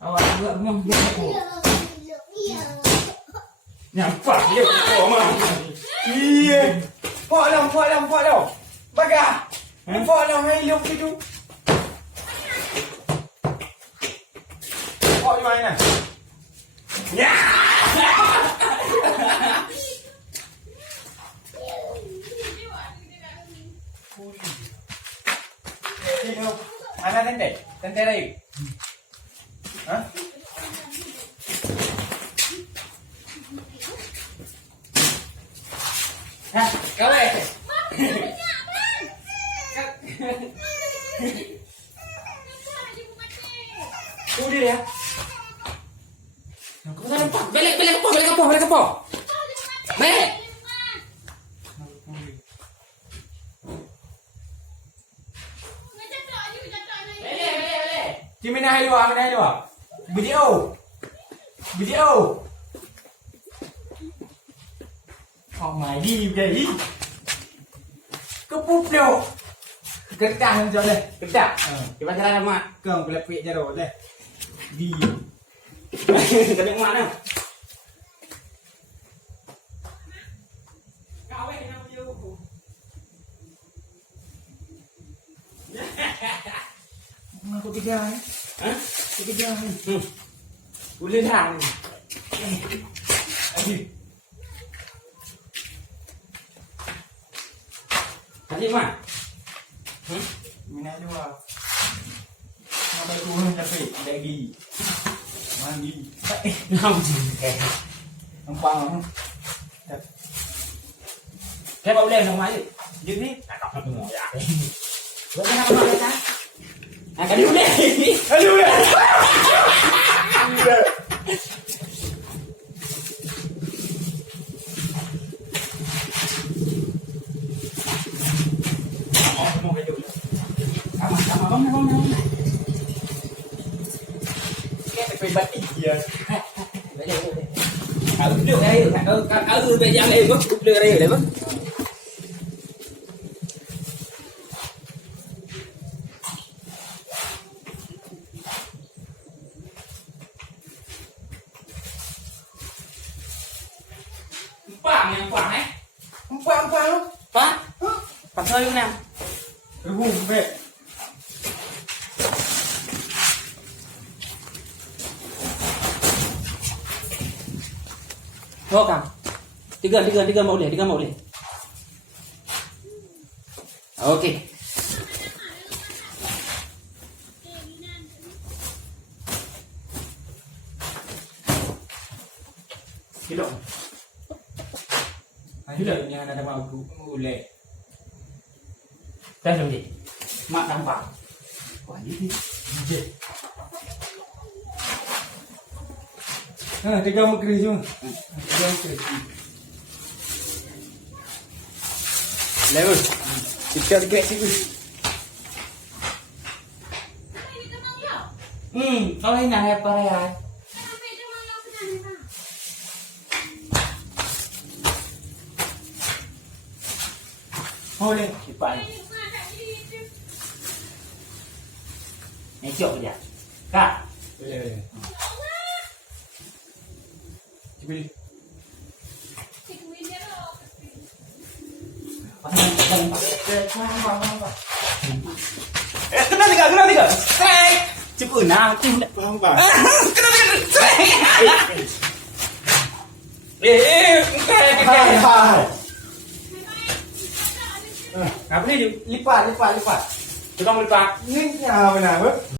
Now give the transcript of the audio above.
Awak buat rumah dia apa? Nampak dia rumah. Iya. Pak dah. Bagah. Pak dah hello gitu. Pak di mana? Ya. Mana tentang? Tentang lagi. Hah? Hah? Kau eh? Udah ya. Kau tak nampak? Balik kapal. Balik. Mana hai dua? Video. Oh my đi. Kepup đâu. Kedah macam ni. Kedah. Kita jalan mak. Kau boleh pergi jauh deh. Di. Kena mana? Kau ni nak video aku. Aku kejar ni. Hah? Aku kejar ni. Boleh dah ni. Tadi mak. Minat dua. Nama tu tapi ada gigi. Mandi. Nampak. Cái bầu lên không máy gì đi đọc nó ngồi dạ bữa nay không nói ta cái điếu lên cái phải bắt ít gì được đây bây giờ đây mất đưa đây rồi mất Quảng luôn Quảng chơi luôn nào cái vùng về vô cả đi gần mẫu để ok cái động Hilangnya ada mau mulai. Dah macam ni. Mak nampak. Wah ni. Ha, tiga mukri jom. Tiga mukri. Level. Sikit situ. Kau ini nak apa ya? Oh ni, lipat ni. Ni ciok dia. Kak. Boleh. Cuba ni. Kena tiga. Strike. Cepat nak. Faham bang? Kena tiga. Strike. Hai. Apa ni? Lipat. Tukang lipat. Ni apa nak?